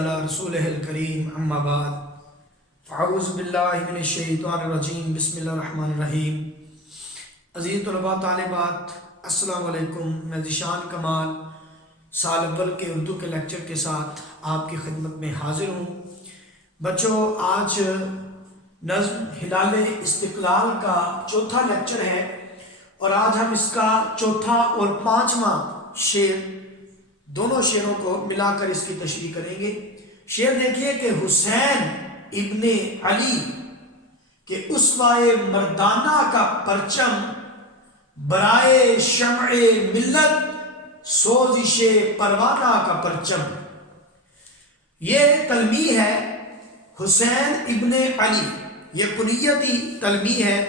علی رسولہ الکریم اما بعد فاعوذ باللہ من الشیطان الرجیم بسم اللہ الرحمن الرحیم۔ عزیز طلباء طالبات السلام علیکم۔ میں ذیشان کمال سال اول کے اردو کے لیکچر کے ساتھ آپ کی خدمت میں حاضر ہوں۔ بچوں، آج نظم ہلال استقلال کا چوتھا لیکچر ہے اور آج ہم اس کا چوتھا اور پانچواں شعر، دونوں شعروں کو ملا کر اس کی تشریح کریں گے۔ شعر دیکھیے کہ حسین ابن علی کہ اسوائے مردانہ کا پرچم، برائے شمع ملت سوزش پروانہ کا پرچم۔ یہ تلمیح ہے حسین ابن علی، یہ کنیتی تلمیح ہے۔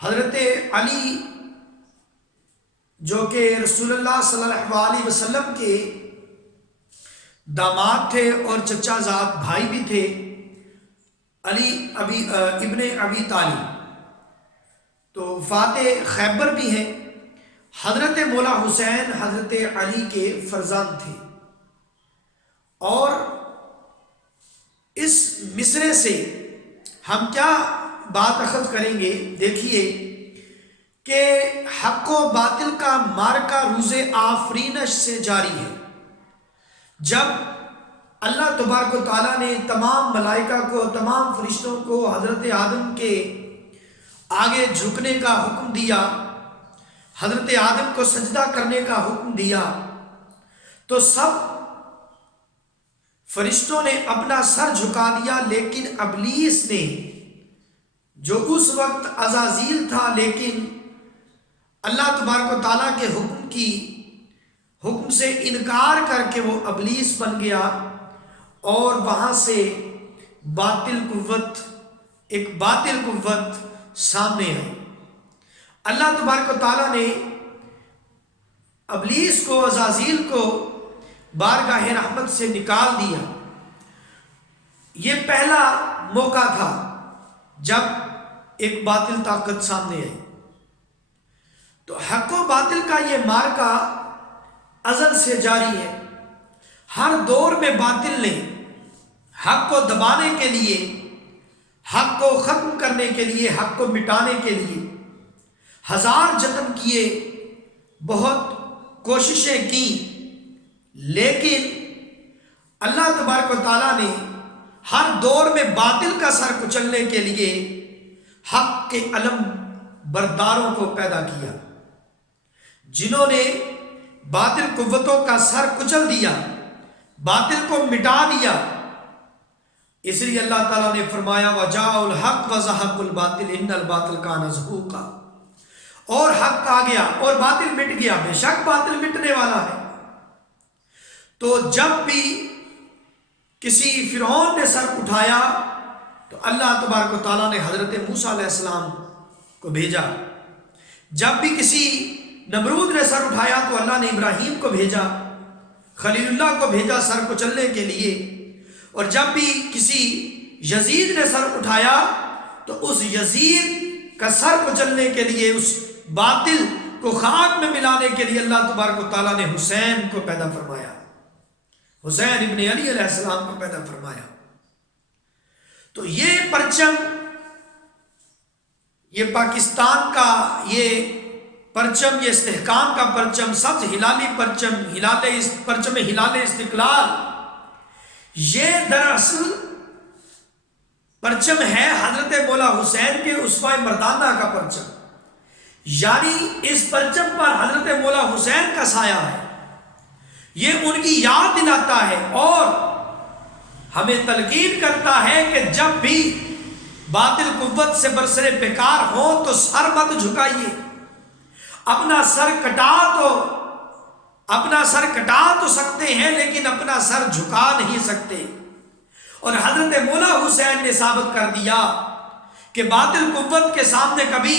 حضرت علی جو کہ رسول اللہ صلی اللہ علیہ وسلم کے داماد تھے اور چچا زاد بھائی بھی تھے، علی ابن ابی طالب، تو فاتح خیبر بھی ہیں۔ حضرت مولا حسین حضرت علی کے فرزند تھے، اور اس مصرعے سے ہم کیا بات اخذ کریں گے؟ دیکھیے کہ حق و باطل کا معرکہ روز آفرینش سے جاری ہے۔ جب اللہ تبارک و تعالیٰ نے تمام ملائکہ کو، تمام فرشتوں کو حضرت آدم کے آگے جھکنے کا حکم دیا، حضرت آدم کو سجدہ کرنے کا حکم دیا، تو سب فرشتوں نے اپنا سر جھکا دیا، لیکن ابلیس نے، جو اس وقت عزازیل تھا لیکن اللہ تبارک و تعالیٰ کے حکم سے انکار کر کے وہ ابلیس بن گیا، اور وہاں سے ایک باطل قوت سامنے آئی۔ اللہ تبارک و تعالیٰ نے ابلیس کو، عزازیل کو بارگاہ رحمت سے نکال دیا۔ یہ پہلا موقع تھا جب ایک باطل طاقت سامنے آئی۔ تو حق و باطل کا یہ معرکہ ازل سے جاری ہے۔ ہر دور میں باطل نے حق کو دبانے کے لیے، حق کو ختم کرنے کے لیے، حق کو مٹانے کے لیے ہزار جتن کیے، بہت کوششیں کی، لیکن اللہ تبارک و تعالیٰ نے ہر دور میں باطل کا سر کچلنے کے لیے حق کے علم برداروں کو پیدا کیا، جنہوں نے باطل قوتوں کا سر کچل دیا، باطل کو مٹا دیا۔ اس لیے اللہ تعالیٰ نے فرمایا وَجَاءَ الْحَقُّ وَزَهَقَ الْبَاطِلُ إِنَّ الْبَاطِلَ كَانَ زَهُوقًا، اور حق آ گیا اور باطل مٹ گیا۔ بے شک باطل مٹنے والا ہے۔ تو جب بھی کسی فرعون نے سر اٹھایا تو اللہ تبارک و تعالیٰ نے حضرت موسیٰ علیہ السلام کو بھیجا۔ جب بھی کسی نمرود نے سر اٹھایا تو اللہ نے ابراہیم کو بھیجا، خلیل اللہ کو بھیجا سر کو چلنے کے لیے۔ اور جب بھی کسی یزید نے سر اٹھایا تو اس یزید کا سر کو چلنے کے لیے، اس باطل کو خاک میں ملانے کے لیے اللہ تبارک و تعالیٰ نے حسین کو پیدا فرمایا، حسین ابن علی علیہ السلام کو پیدا فرمایا۔ تو یہ پرچم، یہ پاکستان کا یہ پرچم، یہ استحکام کا پرچم، سبز ہلالی پرچم، پرچم ہلال استقلال، یہ دراصل پرچم ہے حضرت مولا حسین کے اسوہ مردانہ کا پرچم، یعنی اس پرچم پر حضرت مولا حسین کا سایہ ہے۔ یہ ان کی یاد دلاتا ہے اور ہمیں تلقین کرتا ہے کہ جب بھی باطل قوت سے برسر پیکار ہو تو سر مت جھکائیے۔ اپنا سر کٹا تو سکتے ہیں لیکن اپنا سر جھکا نہیں سکتے۔ اور حضرت مولا حسین نے ثابت کر دیا کہ باطل قوت کے سامنے کبھی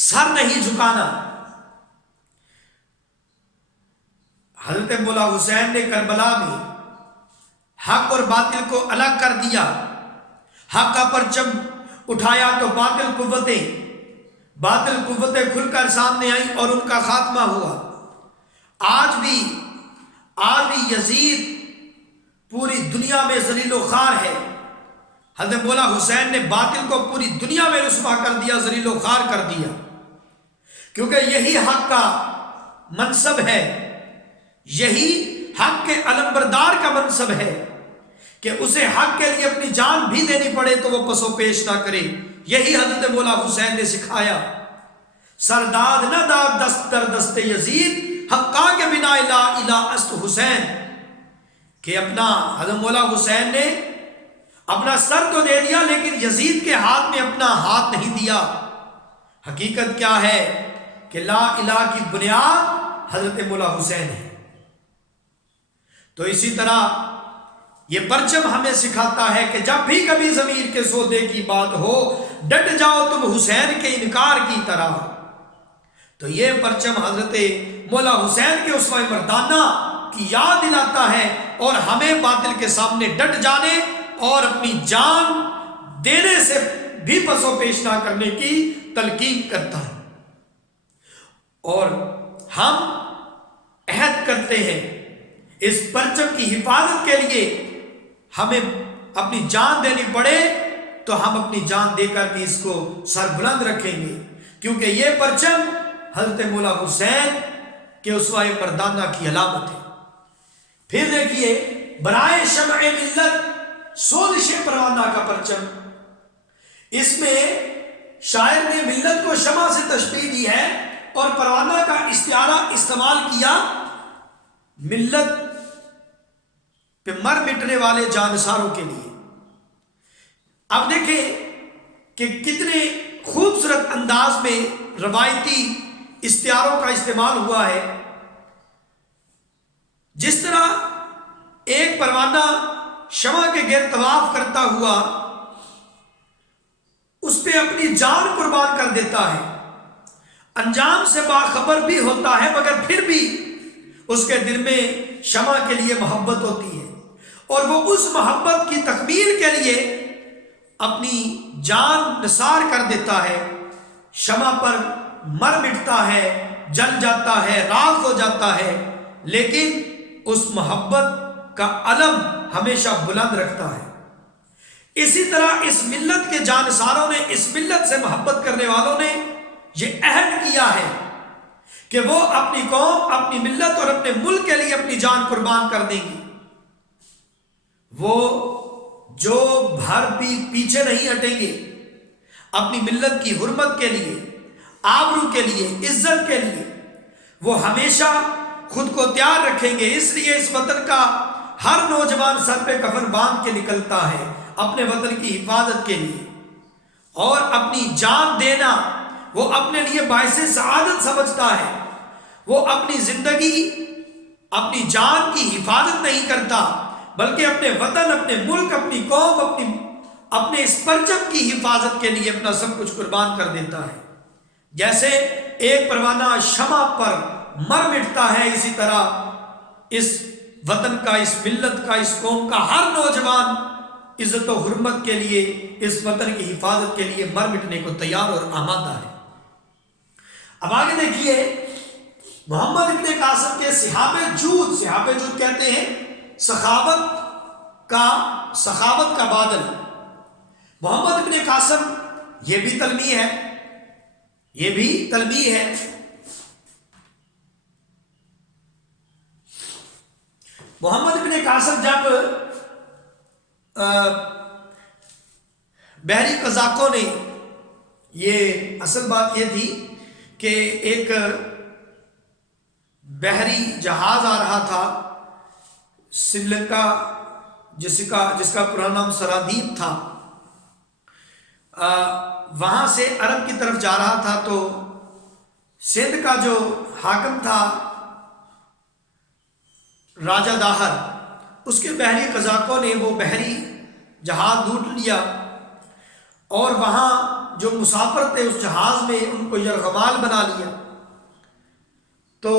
سر نہیں جھکانا۔ حضرت مولا حسین نے کربلا میں حق اور باطل کو الگ کر دیا، حق کا پرچم اٹھایا تو باطل قوتیں کھل کر سامنے آئیں اور ان کا خاتمہ ہوا۔ آج بھی یزید پوری دنیا میں ذلیل و خوار ہے. حضرت مولا حسین نے باطل کو پوری دنیا میں رسوا کر دیا، ذلیل و خوار کر دیا، کیونکہ یہی حق کا منصب ہے، یہی حق کے علمبردار کا منصب ہے کہ اسے حق کے لیے اپنی جان بھی دینی پڑے تو وہ پس و پیش نہ کرے. یہی حضرت مولا حسین نے سکھایا. سرداد نہ داد دست در دست یزید، حقا کے بنا لا الہ است حسین. کہ اپنا حضرت مولا حسین نے اپنا سر تو دے دیا لیکن یزید کے ہاتھ میں اپنا ہاتھ نہیں دیا. حقیقت کیا ہے کہ لا الہ کی بنیاد حضرت مولا حسین ہے. تو اسی طرح یہ پرچم ہمیں سکھاتا ہے کہ جب بھی کبھی ضمیر کے سودے کی بات ہو، ڈٹ جاؤ تم حسین کے انکار کی طرح. تو یہ پرچم حضرت مولا حسین کے اسوہ مردانہ کی یاد دلاتا ہے اور ہمیں باطل کے سامنے ڈٹ جانے اور اپنی جان دینے سے بھی پس و پیش نہ کرنے کی تلقین کرتا ہے. اور ہم عہد کرتے ہیں اس پرچم کی حفاظت کے لیے ہمیں اپنی جان دینی پڑے تو ہم اپنی جان دے کر بھی اس کو سربلند رکھیں گے، کیونکہ یہ پرچم حضرت مولا حسین کے اسوہ مردانہ کی علامت ہے. پھر دیکھیے برائے شمع ملت سوزش پروانہ کا پرچم. اس میں شاعر نے ملت کو شمع سے تشبیہ دی ہے اور پروانہ کا استعارہ استعمال کیا ملت پہ مر مٹنے والے جانثاروں کے لیے. اب دیکھیں کہ کتنے خوبصورت انداز میں روایتی استعاروں کا استعمال ہوا ہے. جس طرح ایک پروانہ شمع کے گرد طواف کرتا ہوا اس پہ اپنی جان قربان کر دیتا ہے، انجام سے باخبر بھی ہوتا ہے مگر پھر بھی اس کے دل میں شمع کے لیے محبت ہوتی ہے اور وہ اس محبت کی تکمیل کے لیے اپنی جان نثار کر دیتا ہے. شمع پر مر مٹتا ہے، جل جاتا ہے، راکھ ہو جاتا ہے، لیکن اس محبت کا علم ہمیشہ بلند رکھتا ہے. اسی طرح اس ملت کے جانثاروں نے، اس ملت سے محبت کرنے والوں نے یہ عہد کیا ہے کہ وہ اپنی قوم، اپنی ملت اور اپنے ملک کے لیے اپنی جان قربان کر دیں گی. وہ جو بھر بھی پیچھے نہیں ہٹیں گے اپنی ملت کی حرمت کے لیے، آبرو کے لیے، عزت کے لیے. وہ ہمیشہ خود کو تیار رکھیں گے. اس لیے اس وطن کا ہر نوجوان سر پہ کفن باندھ کے نکلتا ہے اپنے وطن کی حفاظت کے لیے، اور اپنی جان دینا وہ اپنے لیے باعث سعادت سمجھتا ہے. وہ اپنی زندگی، اپنی جان کی حفاظت نہیں کرتا بلکہ اپنے وطن، اپنے ملک، اپنی قوم، اپنے اس پرچم کی حفاظت کے لیے اپنا سب کچھ قربان کر دیتا ہے. جیسے ایک پروانہ شمع پر مر مٹتا ہے، اسی طرح اس وطن کا، اس ملت کا، اس قوم کا ہر نوجوان عزت و حرمت کے لیے، اس وطن کی حفاظت کے لیے مر مٹنے کو تیار اور آمادہ ہے. اب آگے دیکھیے محمد ابن قاسم کے صحاب جود کہتے ہیں سخاوت کا بادل. محمد ابن قاسم یہ بھی تلمیح ہے. محمد ابن قاسم جب بحری قزاقوں نے، یہ اصل بات یہ تھی کہ ایک بحری جہاز آ رہا تھا سری لنکا، جس کا پرانا نام سرادیپ تھا، وہاں سے عرب کی طرف جا رہا تھا. تو سندھ کا جو حاکم تھا راجہ داہر، اس کے بحری قزاقوں نے وہ بحری جہاز لوٹ لیا اور وہاں جو مسافر تھے اس جہاز میں ان کو یرغمال بنا لیا. تو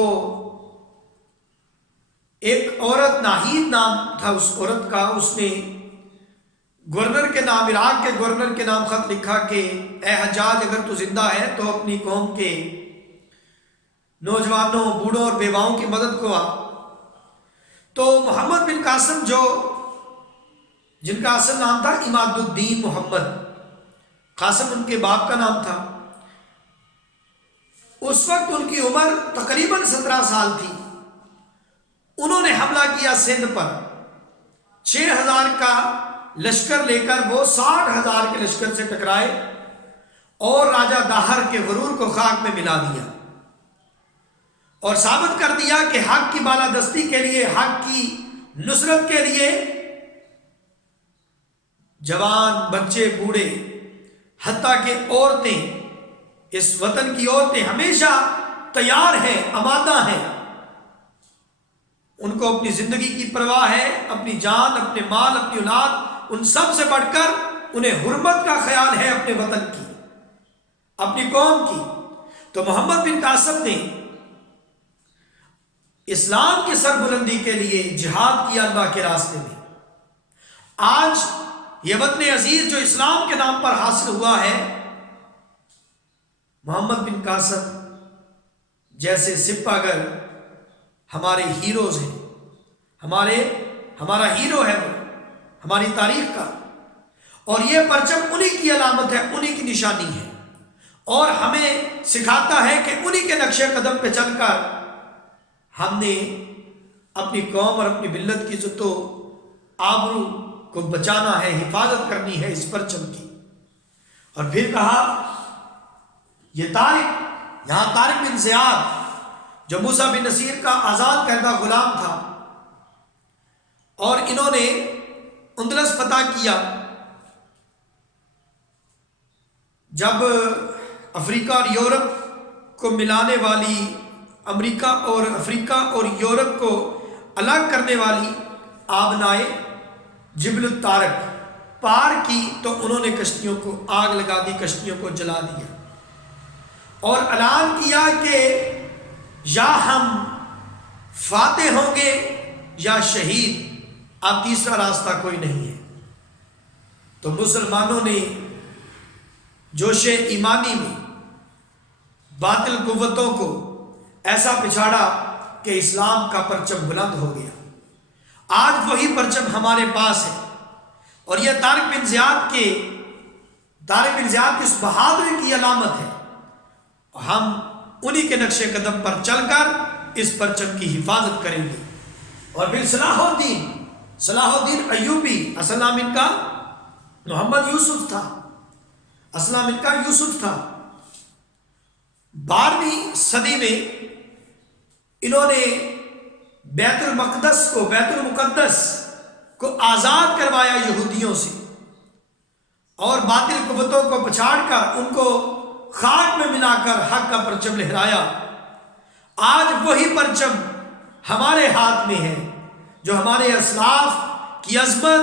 ایک عورت، ناہید نام تھا اس عورت کا، اس نے گورنر کے نام، عراق کے گورنر کے نام خط لکھا کہ اے حجاج، اگر تو زندہ ہے تو اپنی قوم کے نوجوانوں، بوڑھوں اور بیواؤں کی مدد کو آ. تو محمد بن قاسم جو جن کا اصل نام تھا عماد الدین محمد، قاسم ان کے باپ کا نام تھا۔ اس وقت ان کی عمر تقریباً 17 سال تھی۔ انہوں نے حملہ کیا سندھ پر، 6,000 کا لشکر لے کر وہ 60,000 کے لشکر سے ٹکرائے اور راجہ داہر کے غرور کو خاک میں ملا دیا اور ثابت کر دیا کہ حق کی بالادستی کے لیے، حق کی نصرت کے لیے جوان، بچے، بوڑھے، حتیٰ کہ عورتیں، اس وطن کی عورتیں ہمیشہ تیار ہیں، آمادہ ہیں۔ ان کو اپنی زندگی کی پرواہ ہے، اپنی جان، اپنے مال، اپنی اولاد، ان سب سے بڑھ کر انہیں حرمت کا خیال ہے اپنے وطن کی، اپنی قوم کی۔ تو محمد بن قاسم نے اسلام کی سربلندی کے لیے جہاد کیا اللہ کے راستے میں۔ آج یہ وطن عزیز جو اسلام کے نام پر حاصل ہوا ہے، محمد بن قاسم جیسے سپاگر ہمارے ہیروز ہیں، ہمارا ہیرو ہے وہ، ہماری تاریخ کا، اور یہ پرچم انہی کی علامت ہے، انہی کی نشانی ہے، اور ہمیں سکھاتا ہے کہ انہی کے نقش قدم پہ چل کر ہم نے اپنی قوم اور اپنی ملت کی عزت و آبرو کو بچانا ہے، حفاظت کرنی ہے اس پرچم کی۔ اور پھر کہا یہ طارق، یہاں طارق بن زیاد جو موسیٰ بن نصیر کا آزاد کردہ غلام تھا، اور انہوں نے اندلس فتح کیا۔ جب افریقہ اور یورپ کو ملانے والی، امریکہ اور افریقہ اور یورپ کو الگ کرنے والی آبنائے جبل الطارق پار کی، تو انہوں نے کشتیوں کو آگ لگا دی، کشتیوں کو جلا دیا اور اعلان کیا کہ یا ہم فاتح ہوں گے یا شہید، اب تیسرا راستہ کوئی نہیں ہے۔ تو مسلمانوں نے جوش ایمانی میں باطل قوتوں کو ایسا پچھاڑا کہ اسلام کا پرچم بلند ہو گیا۔ آج وہی پرچم ہمارے پاس ہے، اور یہ طارق بن زیاد کی اس بہادری کی علامت ہے۔ ہم انہی کے نقش قدم پر چل کر اس پرچم کی حفاظت کریں گے۔ اور پھر صلاح الدین ایوبی، اصل نام ان کا محمد یوسف تھا، اصل نام ان کا یوسف تھا۔ 12ویں صدی میں انہوں نے بیت المقدس کو آزاد کروایا یہودیوں سے، اور باطل قوتوں کو پچھاڑ کر ان کو خاک میں ملا کر حق کا پرچم لہرایا۔ آج وہی پرچم ہمارے ہاتھ میں ہے جو ہمارے اسلاف کی عظمت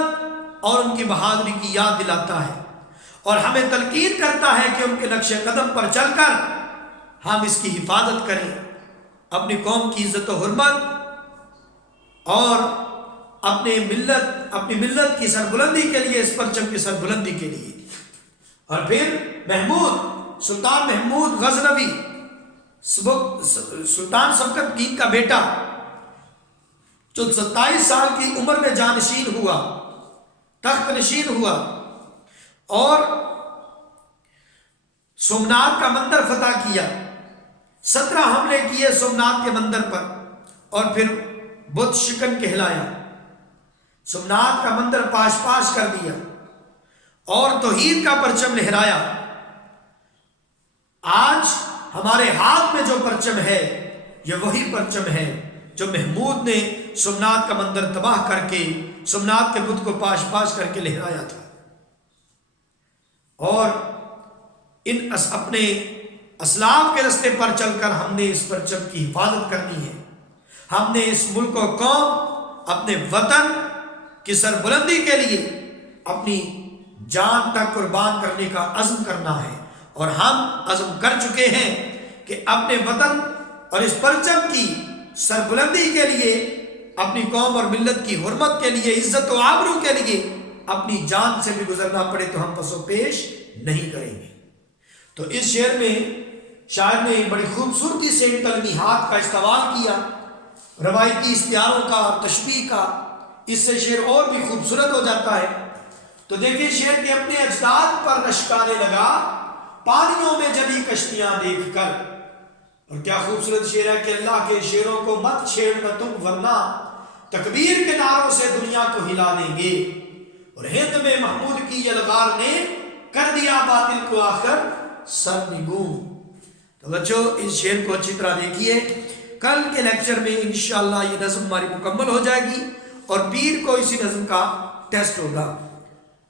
اور ان کی بہادری کی یاد دلاتا ہے، اور ہمیں تلقین کرتا ہے کہ ان کے نقش قدم پر چل کر ہم اس کی حفاظت کریں، اپنی قوم کی عزت و حرمت اور اپنی ملت کی سربلندی کے لیے، اس پرچم کی سربلندی کے لیے۔ اور پھر سلطان محمود غزنوی، سلطان سبکت کا بیٹا، جو 27 سال کی عمر میں جانشین ہوا، تخت نشین ہوا، اور سومنات کا مندر فتح کیا۔ 17 حملے کیے سومنات کے مندر پر، اور پھر بت شکن کہلایا، سومنات کا مندر پاش پاش کر دیا اور توحید کا پرچم لہرایا۔ آج ہمارے ہاتھ میں جو پرچم ہے، یہ وہی پرچم ہے جو محمود نے سومنات کا مندر تباہ کر کے، سومنات کے بت کو پاش پاش کر کے لہرایا تھا۔ اور اپنے اسلاف کے راستے پر چل کر ہم نے اس پرچم کی حفاظت کرنی ہے۔ ہم نے اس ملک و قوم، اپنے وطن کی سربلندی کے لیے اپنی جان تک قربان کرنے کا عزم کرنا ہے، اور ہم عزم کر چکے ہیں کہ اپنے وطن اور اس پرچم کی سربلندی کے لیے، اپنی قوم اور ملت کی حرمت کے لیے، عزت و آبرو کے لیے اپنی جان سے بھی گزرنا پڑے تو ہم پس و پیش نہیں کریں گے۔ تو اس شعر میں شاعر نے بڑی خوبصورتی سے تلمیحات کا استعمال کیا، روایتی استعاروں کا، تشبیہ کا۔ اس سے شعر اور بھی خوبصورت ہو جاتا ہے۔ تو دیکھیں شیر کے اپنے اجداد پر رشکانے لگا پانیوں میں جلی کشتیاں دیکھ کر. اور کیا خوبصورت شعر ہے کہ اللہ کے شعروں کو مت چھیڑنا تم ورنہ تکبیر کے نعروں سے دنیا کو ہلا دیں گے. اور ہند میں محمود کی یلغار نے کر دیا باطل کو آخر سرنگوں. تو بچوں اس شعر کو اچھی طرح دیکھیے. کل کے لیکچر میں انشاءاللہ یہ نظم ہماری مکمل ہو جائے گی اور پیر کو اسی نظم کا ٹیسٹ ہوگا.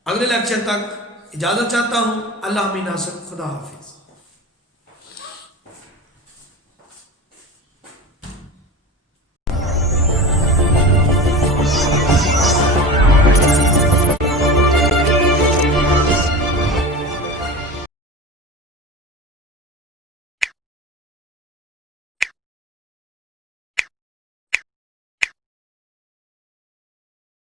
اگلے لیکچر تک اجازت چاہتا ہوں. اللہ امین ناصر، خدا حافظ.